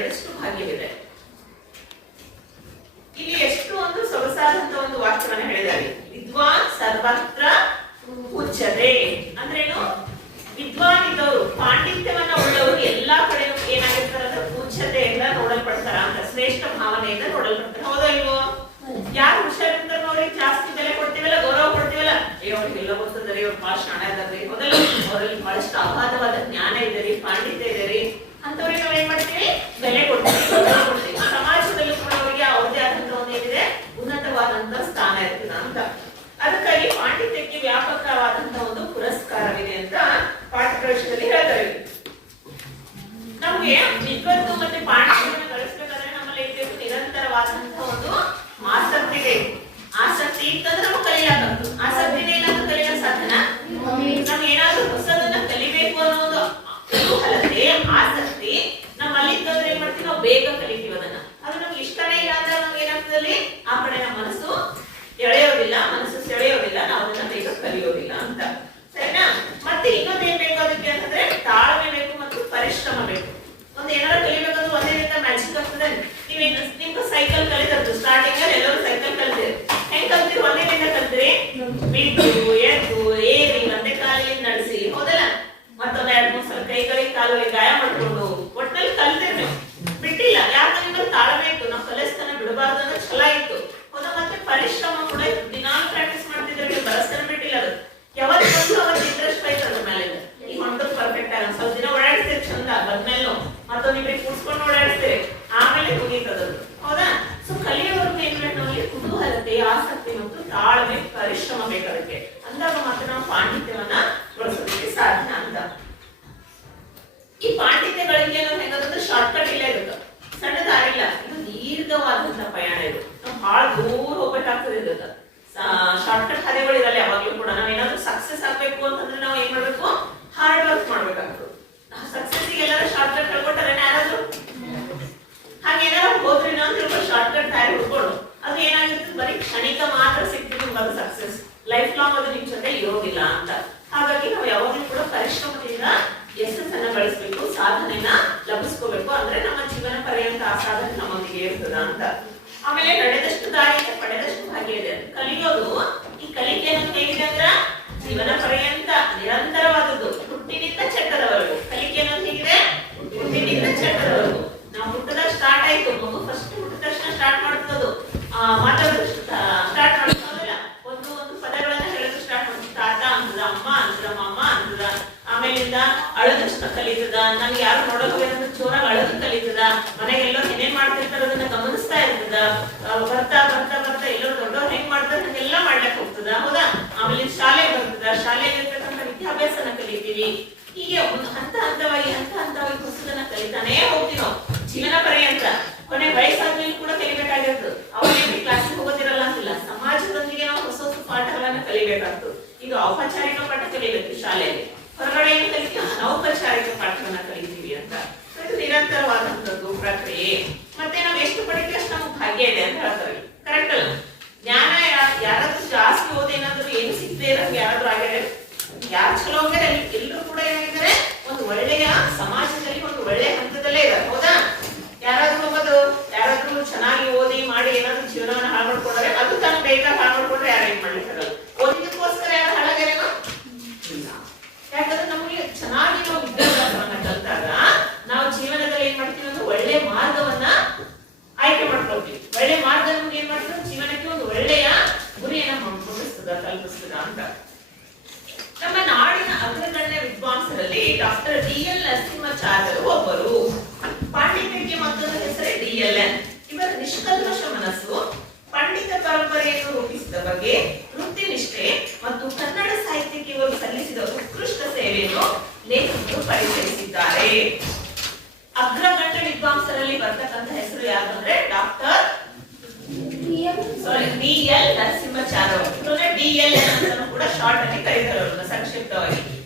ಎರಡಷ್ಟು ಭಾಗ್ಯವಿದೆ ಇಲ್ಲಿ ಎಷ್ಟು ಒಂದು ಸೊಗಸಾದಂತ ಒಂದು ವಾಕ್ಯವನ್ನು ಹೇಳಿದ್ದಾರೆ. ವಿದ್ವಾನ್ ಸರ್ವತ್ರ ಉಚ್ಚದೆ ಅಂದ್ರೇನು? ವಿದ್ವಾನ್ ಇದ್ದವರು ಪಾಂಡಿತ್ಯವನ್ನ ಉಳ್ಳವರು ಎಲ್ಲಾ ಕಡೆ ಏನಾಗಿರ್ತಾರ ಅಂದ್ರೆ ಉಚ್ಚತೆಯಿಂದ ನೋಡಲ್ಪಡ್ತಾರ ಅಂತ, ಶ್ರೇಷ್ಠ ಭಾವನೆಯಿಂದ ನೋಡಲ್ಪಡ್ತಾರೆ. ಹೌದಾ ಇಲ್ವೋ? ಯಾರು ಹುಷಾರಿರ್ತಾರ ಅವ್ರಿಗೆ ಜಾಸ್ತಿ ಬೆಲೆ ಕೊಡ್ತೀವಲ್ಲ, ಗೌರವ ಕೊಡ್ತೀವಲ್ಲ? ಏ ಅವ್ರಿಗೆಲ್ಲ ಎಲ್ಲ ಗೊತ್ತದರಿ ಅವ್ರು ಭಾಷಣ ಶಾಣೆ ಹೌದಲ್ಲ? ಅವರಲ್ಲಿ ಬಹಳಷ್ಟು ಅಗಾಧವಾದ ಜ್ಞಾನ ಇದೆ ರೀ, ಪಾಂಡಿತ್ಯ ಇದೆ ರೀ. ಅಂತವ್ರಿಗೆ ಏನ್ ಮಾಡ್ತೀವಿ ಬೆಲೆ ಕೊಡ್ತೀವಿ ಸಮಾಜದಲ್ಲಿ ಕೂಡ ಅವರಿಗೆ ಅವ್ರದೇ ಆದಂತ ಒಂದು ಏನಿದೆ? ಉನ್ನತವಾದಂತ ಸ್ಥಾನ ಇರ್ತದ ಅಂತ. ಅದಕ್ಕಾಗಿ ಪಾಂಡಿತ್ಯಕ್ಕೆ ವ್ಯಾಪಕವಾದಂತ ಒಂದು ಪುರಸ್ಕಾರವಿದೆ ಅಂತ ಪಾಠ ಪ್ರವೇಶದಲ್ಲಿ ಹೇಳ್ತಾರೆ. ನಮ್ಗೆ ವಿದ್ವತ್ತು ಮತ್ತೆ ಪಾಂಡಿತ್ಯವನ್ನು ನಮ್ಮ ನಮ್ಮಲ್ಲಿ ಇರಬೇಕು ನಿರಂತರವಾದಂತ like ಬರೀ ಕ್ಷಣಿಕ ಮಾತ್ರ ಸಿಗ್ತಿದ್ದು ನಿಮ್ಗೆ ಅದು ಸಕ್ಸಸ್ ಲೈಫ್ ಲಾಂಗ್ ಅದು ನಿಮ್ ಜೊತೆ ಇರೋದಿಲ್ಲ ಅಂತ. ಹಾಗಾಗಿ ನಾವು ಯಾವಾಗಲೂ ಕೂಡ ಪರಿಶ್ರಮದಿಂದ ಯಶಸ್ಸನ್ನ ಗಳಿಸ್ಬೇಕು ಸಾಧನೆನ ಲಭಿಸ್ಕೋಬೇಕು ಅಂದ್ರೆ ನಮ್ಮ ಜೀವನ ಪರ್ಯಂತ ಆ ಸಾಧನೆ ನಮ್ಮೊಂದಿಗೆ ಇರ್ತದ ಅಂತ. ಆಮೇಲೆ ನಡೆದಷ್ಟು ದಾರಿ ಪಡೆದಷ್ಟು ಭಾಗ್ಯ ಇದೆ. ಕಲಿಯೋದು, ಈ ಕಲಿಕೆ ಹೇಗಿದೆ ಅಂದ್ರ ಜೀವನ ಪರ್ಯಂತ ನಿರಂತರವಾದದ್ದು, ಹುಟ್ಟಿನಿಂದ ಚಟ್ಟದವರೆಗೂ. ಕಲಿಕೆ ಹೇಗಿದೆ? ಹುಟ್ಟಿನಿಂದ ಚಟ್ಟದವರೆಗೂ. ನಾವು ಹುಟ್ಟದ ಸ್ಟಾರ್ಟ್ ಆಯ್ತು. ಮಗು ಫಸ್ಟ್ ಹುಟ್ಟಿದ ತಕ್ಷಣ ಸ್ಟಾರ್ಟ್ ಮಾಡ್ತದದು. ಮಾತಾಡೋದು ಸ್ಟಾರ್ಟ್ ಮಾಡ್ತಾವೆಲ್ಲ ಒಂದು ಒಂದು ಪದಗಳನ್ನ ಹೇಳೋದು ಸ್ಟಾರ್ಟ್ ಮಾಡ್ತೀವಿ ತಾತ ಅಂದ್ರ ಅಮ್ಮ, ಅಂದ್ರ ಮಾಮ, ಅಂದ್ರ ಆಮೇಲಿಂದ ಅಳದಷ್ಟು ಕಲಿತದ. ನಮ್ಗೆ ಯಾರು ನೋಡೋದು ಜೋರಾಗಿ ಅಳದು ಕಲಿತದ. ಮನೆಗೆಲ್ಲೋ ಏನೇನ್ ಮಾಡ್ತಿರ್ತಾರ ಅದನ್ನ ಗಮನಿಸ್ತಾ ಇರ್ತದ. ಬರ್ತಾ ಬರ್ತಾ ಬರ್ತಾ ಎಲ್ಲರೂ ದೊಡ್ಡವ್ರು ಹೆಂಗ್ ಮಾಡ್ತಾರೆ ಹಂಗೆಲ್ಲ ಮಾಡ್ಲಕ್ ಹೋಗ್ತದ. ಹೌದಾ? ಆಮೇಲೆ ಶಾಲೆಗೆ ಬರ್ತದ. ಶಾಲೆಗೆ ಇರ್ತಕ್ಕಂಥ ವಿದ್ಯಾಭ್ಯಾಸನ ಕಲಿತೀವಿ. ಹೀಗೆ ಒಂದು ಹಂತ ಹಂತವಾಗಿ ಹಂತ ಹಂತವಾಗಿ ಪುಸ್ತಕನ ಕಲಿತಾನೇ ಹೋಗ್ತೀವಿ ನಾವು. ಜೀವನ ಪರ್ಯಂತ. ಕೊನೆ ವಯಸ್ಸಾದ್ಮೇಲೆ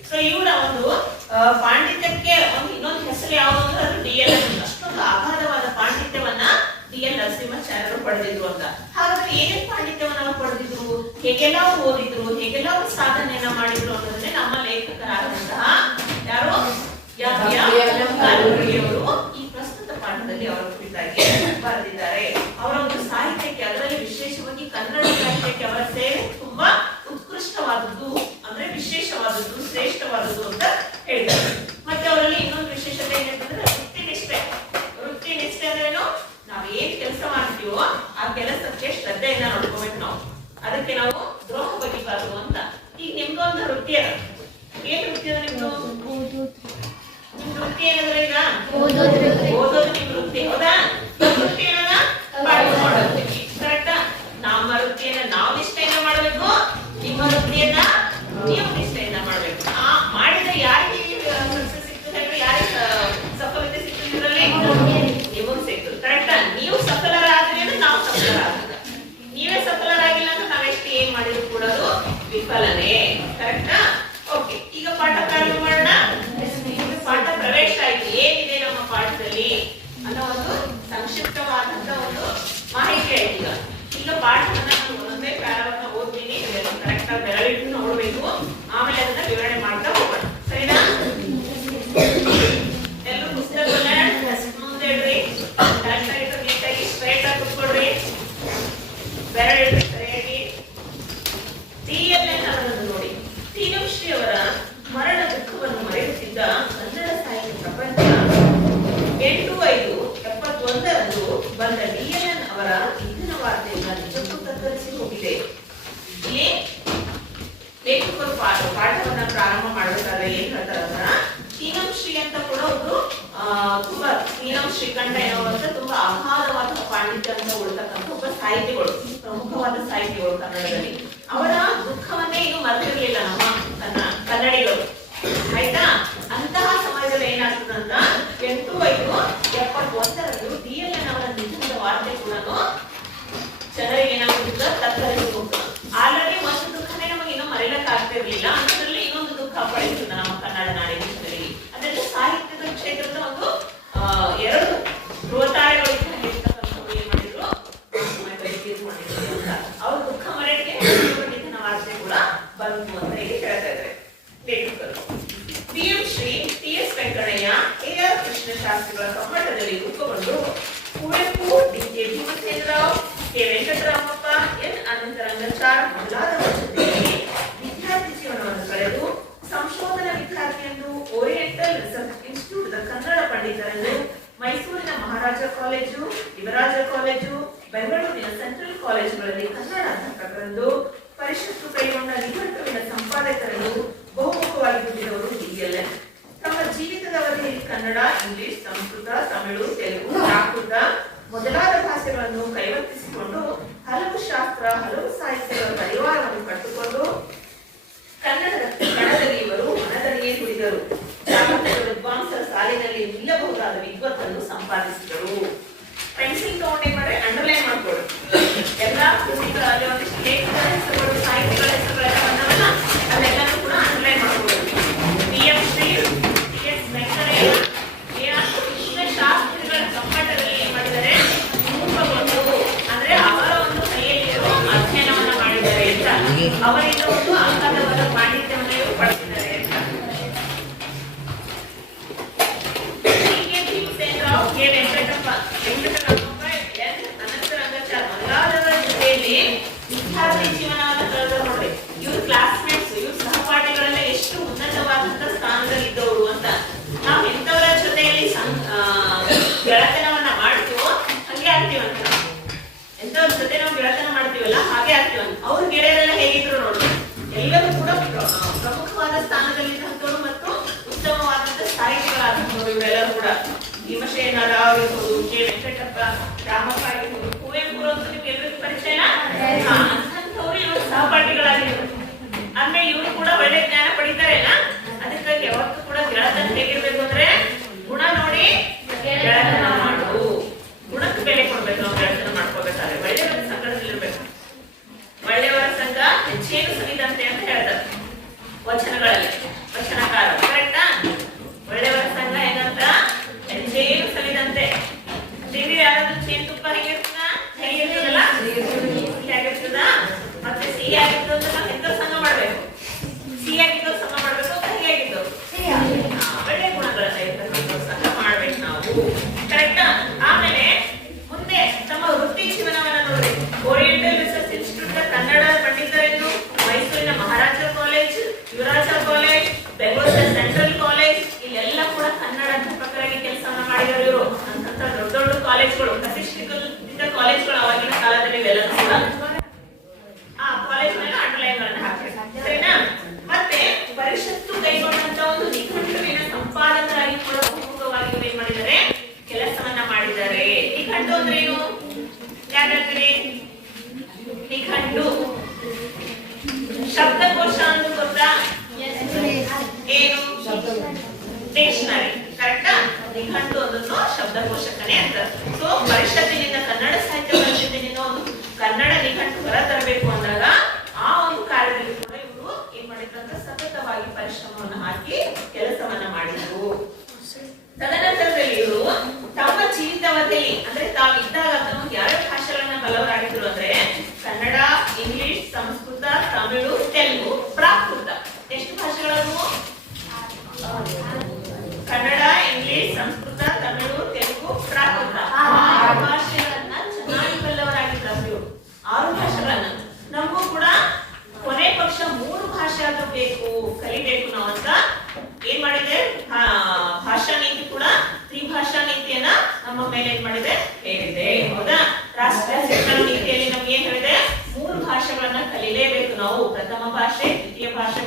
ಸೊ ಇವರ ಒಂದು ಪಾಂಡಿತ್ಯಕ್ಕೆ புது ಕಾಲೇಜು ಯುವರಾಜ ಕಾಲೇಜು, ಬೆಂಗಳೂರಿನ ಸೆಂಟ್ರಲ್ ಕಾಲೇಜುಗಳಲ್ಲಿ ಕನ್ನಡ ಅಧ್ಯಾಪಕರಂದು ಪರಿಷತ್ತು ಕೈಗೊಂಡ ನಿಘಟ್ಟುವಿನ ಸಂಪಾದಕರನ್ನು ಬಹುಮುಖವಾಗಿ ಹುಟ್ಟಿದವರು ಹಿರಿಯಲ್ಲ ತಮ್ಮ ಜೀವಿತದ ಅವಧಿಯಲ್ಲಿ ಕನ್ನಡ, ಇಂಗ್ಲಿಷ್, ಸಂಸ್ಕೃತ, ತಮಿಳು, ತೆಲುಗು, ಪ್ರಾಕೃತ ಮೊದಲಾದ ಭಾಷೆಗಳನ್ನು ಕೈವರ್ತಿಸಿಕೊಂಡು ಹಲವು ಶಾಸ್ತ್ರ, ಹಲವು ಸಾಹಿತ್ಯಗಳ ಪರಿವಾರವನ್ನು ಕಟ್ಟುಕೊಂಡು ಕನ್ನಡದ ಕಣದಲ್ಲಿ ಇವರು ಮನದಲ್ಲಿಯೇ ದುಡಿದರು. ಶ್ರೀಮಂತರು ವಿದ್ವಾಂಸರ ಸಾಲಿನಲ್ಲಿ ನಿಲ್ಲಬಹುದಾದ ವಿದ್ವತ್ತನ್ನು ಸಂಪಾದಿಸಿದರು. ಪೆನ್ಸಿಲ್ ತಗೊಂಡೇ ಮಾಡ್ರೆ ಅಂಡರ್ಲೈನ್ ಮಾಡ್ಕೊಡು. ಎಲ್ಲಾ ಕೂಡ ಅಂಡರ್ಲೈನ್ ಪಿ ಪಿ ಎಸ್ ಅಂದ್ರೆ ಅವರ ಒಂದು ಮಾಡಿದ್ದಾರೆ ಅಂತ. ಅವರಿಂದ ಕೂಡ ಭೀಮಸೇನ ರಾವ್ ಇರ್ಬೋದು ಕೆ ವೆಂಕಟಪ್ಪ ರಾಮಪ್ಪ ಇರ್ಬೋದು ಕುವೆಂಪುರ ಅಂತ ನಿಮ್ಗೆ ಎಲ್ಲರಿಗೂ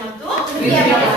Santo.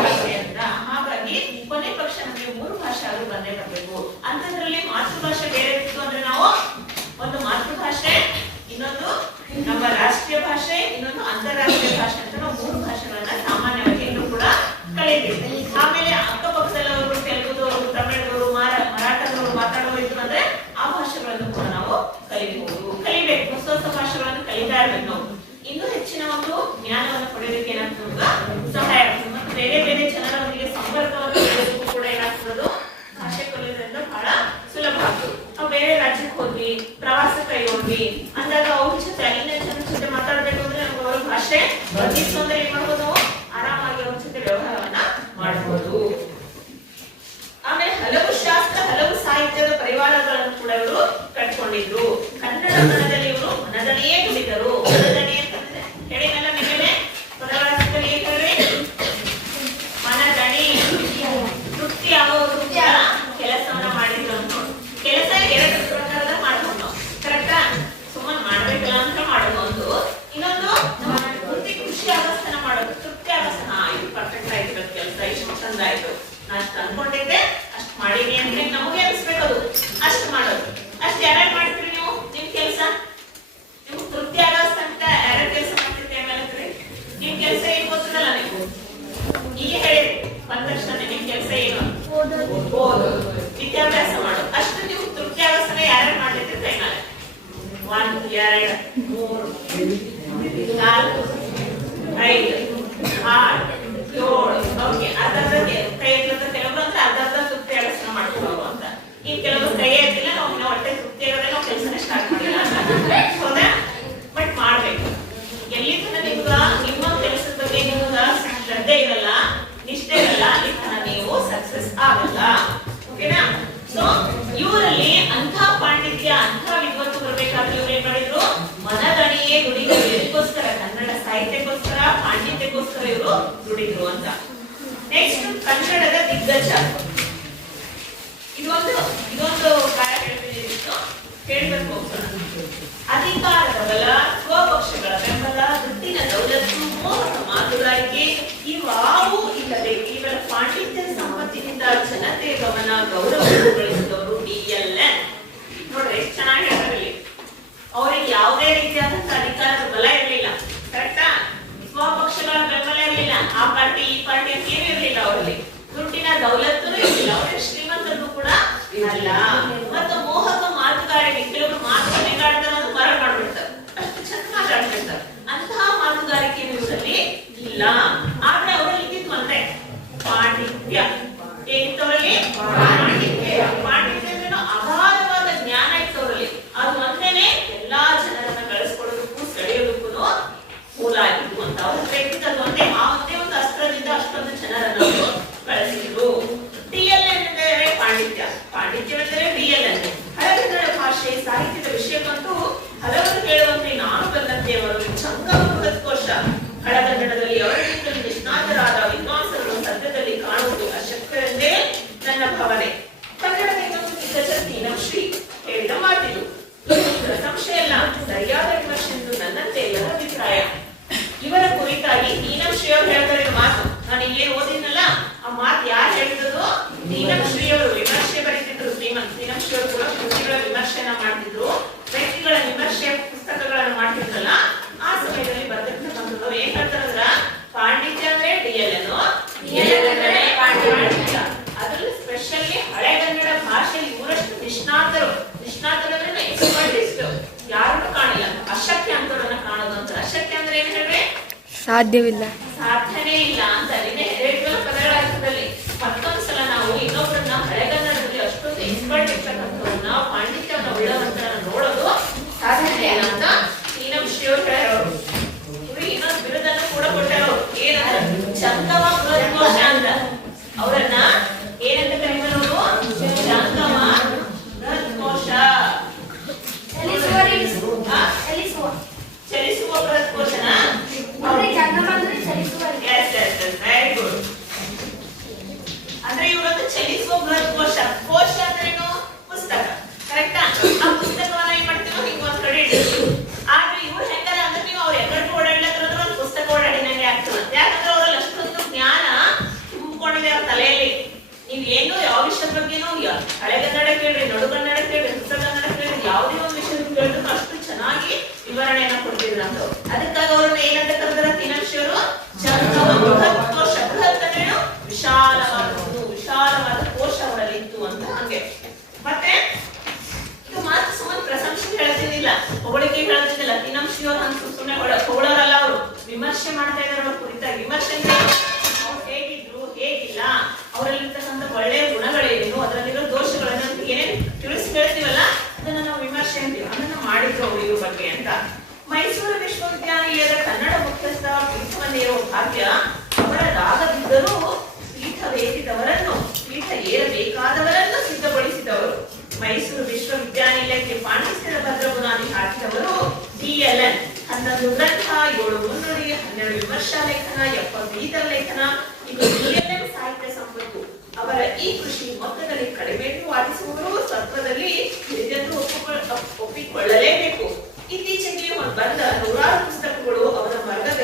ಓದೋದು ವಿದ್ಯಾಭ್ಯಾಸ ಮಾಡು. ಅಷ್ಟು ನೀವು ತೃಪ್ತಿ ಆಗೋ ತನಕ ಯಾರ್ಯಾರು ಮಾಡ್ತಿರ್ತೀರಿ ಕೈ ಮೇಲೆ ಒಂದು ಎರಡು, ಮೂರು, ನಾಲ್ಕು, ಐದು, ಆರು, ಏಳು ಓಕೆ ಅರ್ಧ ಕೈ ಎತ್ತದ ಕೆಲವರು ಅಂದ್ರೆ ಅರ್ಧ ತೃಪ್ತಿ ಆಗಸ್ನ ಮಾಡ್ಕೊಳ್ಳೋದು ಅಂತ. ಇನ್ ಕೆಲವರು ಕೈ ಎತ್ತಿಲ್ಲ, ನಾವು ಇನ್ನ ಹೊಟ್ಟೆ ತೃಪ್ತಿ ಆಗೋದ್ರೆ ನಾವು ಕೆಲಸನೇ ಸ್ಟಾರ್ಟ್ ಮಾಡಿಲ್ಲ ಬಟ್ ಮಾಡ್ಬೇಕು. ಎಲ್ಲಿ ತನಕ ನಿಮ್ಗ ನಿಮ್ಮ ಕೆಲಸದ ಬಗ್ಗೆ ನಿಮ್ಗ ಶ್ರದ್ಧೆ ಇರಲ್ಲ ಆಗಲ್ಲ ಓಕೆನಾ ಸೊ ಇವರಲ್ಲಿ ಅಂಥ ಪಾಂಡಿತ್ಯ, ಅಂಥ ವಿದ್ವತ್ತು ಬರಬೇಕಾದ್ರೆ ಇವ್ರು ಏನ್ ಮಾಡಿದ್ರು? ಮನದಡಿಯೇ ದುಡಿದ್ರು ಇದಕ್ಕೋಸ್ಕರ ಕನ್ನಡ ಸಾಹಿತ್ಯಕ್ಕೋಸ್ಕರ, ಪಾಂಡಿತ್ಯಕ್ಕೋಸ್ಕರ ಇವರು ದುಡಿದ್ರು ಅಂತ. ನೆಕ್ಸ್ಟ್ ಕನ್ನಡದ ದಿಗ್ಗಜ. ಇದೊಂದು ಇದೊಂದು ಕಾರ್ಯ ಕೇಳಬೇಕು ಅಧಿಕಾರದ ಬಲ ಸ್ವಪಕ್ಷಗಳ ಬೆಂಬಲ ದುಡ್ಡಿನ ದೌಲತ್ತು ಮೋಹಕ ಮಾತುಗಾರಿಕೆ ಇವಾವು ಇಲ್ಲದೆ ಕೇವಲ ಪಾಂಡಿತ್ಯ ಸಂಪತ್ತಿನಿಂದ ಜನತೆ ಗಮನ, ಗೌರವ ಗಳಿಸಿದವರು ಡಿ ಎಲ್ ಎನ್ ನೋಡ್ರಿ, ಎಷ್ಟು ಚೆನ್ನಾಗಿ ಹೇಳಿ ಅವರಿಗೆ ಯಾವುದೇ ರೀತಿಯಾದಂತಹ ಅಧಿಕಾರದ ಬಲ ಇರಲಿಲ್ಲ. ಕರೆಕ್ಟಾ ಸ್ವಪಕ್ಷಗಳ ಬೆಂಬಲ ಇರಲಿಲ್ಲ. ಆ ಪಾರ್ಟಿ ಈ ಪಾರ್ಟಿ ಅಂತ ಏನೂ ಇರಲಿಲ್ಲ ಅವರಲ್ಲಿ. ದುಡ್ಡಿನ ದೌಲತ್ತು ಇರಲಿಲ್ಲ. ಅವರಿಗೆ ಶ್ರೀಮಂತರು ಕೂಡ ಅಲ್ಲ. ಮತ್ತು ಮೋಹಕ ಮಾತುಗಾರಿಕೆ ಕೆಲವರು ಮಾತು ಕೊನೆಗಾಡ್ತಾರೆ ಅದು ಮರಳು ಮಾಡ್ಬಿಡ್ತಾರೆ. ಅಷ್ಟು ಮಾತಾಡ್ತಿರ್ತಾರೆ ಅಂತಹ ಮಾತುಗಾರಿಕೆ ಇವರಲ್ಲಿ ಇಲ್ಲ. ಸಾಧ್ಯವಿಲ್ಲ ಸುಮ್ಮನೆ ಹೊಗಳೋರಲ್ಲ ಅವರು. ವಿಮರ್ಶೆ ಮಾಡ್ತಾ ಇದಾರೆ ಅವ್ರ ವಿಮರ್ಶೆ ಅವ್ರು ಹೇಗಿದ್ರು, ಹೇಗಿಲ್ಲ, ಅವರಲ್ಲಿರ್ತಕ್ಕಂಥ ಒಳ್ಳೆಯ ಗುಣಗಳೇನು, ಅದರಲ್ಲಿರೋ ದೋಷಗಳನ್ನ ಏನೇನು ತಿಳಿಸಿ ಹೇಳ್ತೀವಲ್ಲ, ಅದನ್ನ ನಾವು ವಿಮರ್ಶೆ ಅಂತೀವಿ. ಮಾಡಿದ್ರು ಅವರು ಇವ್ರ ಬಗ್ಗೆ ಅಂತ. ಮೈಸೂರು ವಿಶ್ವವಿದ್ಯಾನಿಲಯದ ಕನ್ನಡ ಮುಖ್ಯಸ್ಥ ಪೀಠವನ್ನೇರೋ ಭಾಗ್ಯ, ಅವರ ರಾಗದಿದ್ದರೂ ಪೀಠ ಪೀಠ ಏರಬೇಕಾದವರನ್ನು ಸಿದ್ಧಗೊಳಿಸಿದವರು. ಮೈಸೂರು ವಿಶ್ವವಿದ್ಯಾನಿಲಯಕ್ಕೆ ಪಾಂಡಿತ್ಯದ ಭದ್ರ ಬುನಾದಿ ಹಾಕಿದವರು ಡಿಎಲ್ಎನ್ ಹನ್ನೊಂದು ಗ್ರಂಥ, ಏಳು ಮುನ್ನುಡಿ, ಹನ್ನೆರಡು ವಿಮರ್ಶಾ ಲೇಖನ ಎಪ್ಪತ್ತೈದರ ಲೇಖನ ಇದು ಡಿಎಲ್ಎನ್ ಸಾಹಿತ್ಯ ಸಂಪತ್ತು. ಅವರ ಈ ಕೃಷಿ ಮೊತ್ತದಲ್ಲಿ ಕಡಿಮೆ ವಾದಿಸುವವರು ಸತ್ವದಲ್ಲಿ ಹಿರಿಯರು ಒಪ್ಪಿಕೊಳ್ಳ- ಒಪ್ಪಿಕೊಳ್ಳಲೇಬೇಕು. ಇತ್ತೀಚೆಗೆ ಬಂದ ನೂರಾರು ಪುಸ್ತಕಗಳು ಅವರ ವರ್ಗದಲ್ಲಿ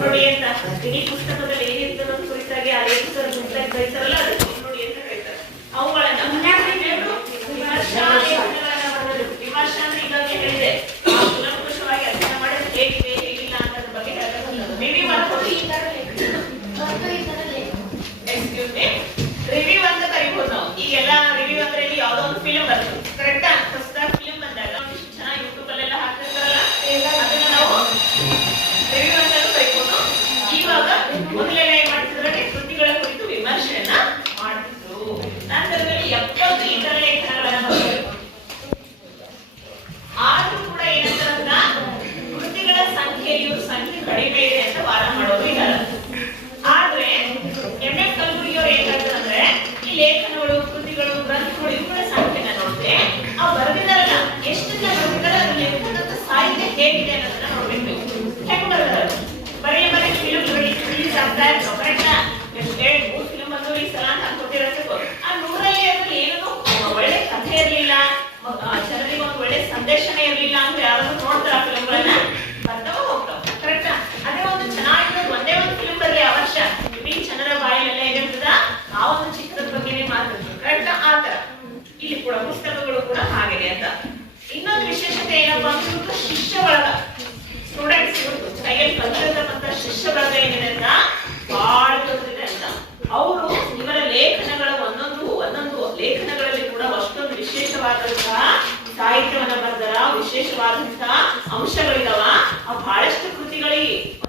ನೋಡಿ ಅಂತ. ಇಡೀ ಪುಸ್ತಕದಲ್ಲಿ ಏನಿರ್ತದೆ ಕುರಿತಾಗಿ ಆ ಲೇಖಕರು ಮುಂತಾಗಿ ಬಯಸಲ್ಲ ಅದು. ಬಂದಿರತಕ್ಕಂಥ ಶಿಷ್ಯ ವರ್ಗ ಬಹಳ ತೊಂದರೆ ಅಂತ ಅವರು ಇವರ ಲೇಖನಗಳ ಒಂದೊಂದು ಒಂದೊಂದು ಲೇಖನಗಳಲ್ಲಿ ಕೂಡ ಅಷ್ಟೊಂದು ವಿಶೇಷವಾದಂತಹ ಸಾಹಿತ್ಯವನ್ನ ಬರ್ದರ ವಿಶೇಷವಾದಂತಹ ಅಂಶಗಳಿದಾವ. ಆ ಬಹಳಷ್ಟು ಕೃತಿಗಳಿಗೆ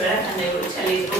children and they would tell you.